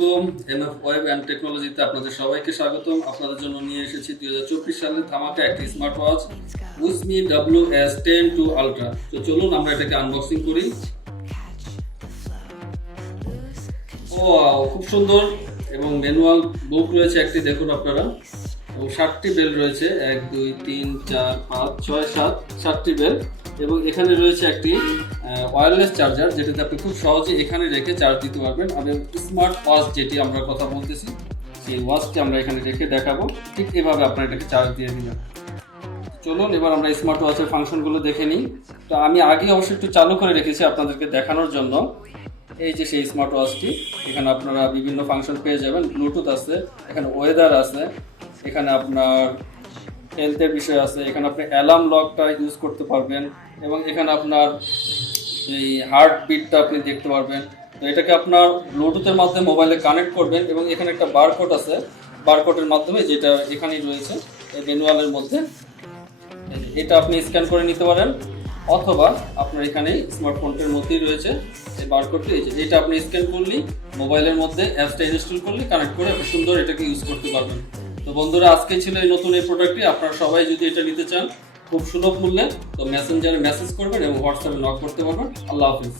আলাইকুম। MF web and টেকনোলজিতে আপনাদের সবাইকে স্বাগতম। আপনাদের জন্য নিয়ে এসেছি 2024 সালের ধামাকা একটি স্মার্ট ওয়াচ উইজমি WS10 2 আলট্রা। তো চলুন আমরা এটাকে আনবক্সিং করি। খুব সুন্দর এবং ম্যানুয়াল বুক রয়েছে একটি, দেখুন আপনারা, এবং 7টি বেল রয়েছে, 1 2 3 4 5 6 7 7টি বেল, এবং এখানে রয়েছে একটি ওয়্যারলেস চার্জার, যেটাতে আপনি খুব সহজে এখানে রেখে চার্জ দিতে পারবেন। আর স্মার্ট ওয়াচ যেটি আমরা কথা বলতেছি, সেই ওয়াচটি আমরা এখানে রেখে দেখাবো, ঠিক এভাবে আপনারা এটাকে চার্জ দিয়ে দিবেন। চলুন এবার আমরা স্মার্ট ওয়াচের ফাংশনগুলো দেখে নিই। তো আমি আগে অবশ্যই একটু চালু করে রেখেছি আপনাদেরকে দেখানোর জন্য। এই যে সেই স্মার্ট ওয়াচটি, এখানে আপনারা বিভিন্ন ফাংশন পেয়ে যাবেন। ব্লুটুথ আছে, এখানে ওয়েদার আছে, এখানে আপনার হেলথের বিষয় আছে, এখানে আপনি অ্যালার্ম লকটা ইউজ করতে পারবেন, এবং এখানে আপনার এই হার্ট বিটটা আপনি দেখতে পারবেন। তো এটাকে আপনার ব্লুটুথের মাধ্যমে মোবাইলে কানেক্ট করবেন, এবং এখানে একটা বারকোড আছে, বারকোডের মাধ্যমে, যেটা এখানেই রয়েছে এই ম্যানুয়ালের মধ্যে, এটা আপনি স্ক্যান করে নিতে পারেন, অথবা আপনার এখানে স্মার্টফোনটার মধ্যেই রয়েছে এই বারকোডটি। এটা আপনি স্ক্যান করলেই মোবাইলের মধ্যে অ্যাপসটা ইনস্টল করলে কানেক্ট করে আপনি সুন্দর এটাকে ইউজ করতে পারবেন। তো বন্ধুরা, আজকে ছিল এই নতুন এই প্রোডাক্টটি। আপনারা সবাই যদি এটা নিতে চান খুব সুলভ মূল্যে, তো মেসেঞ্জারে মেসেজ করবেন এবং হোয়াটসঅ্যাপে নক করতে পারবেন। আল্লাহ হাফিজ।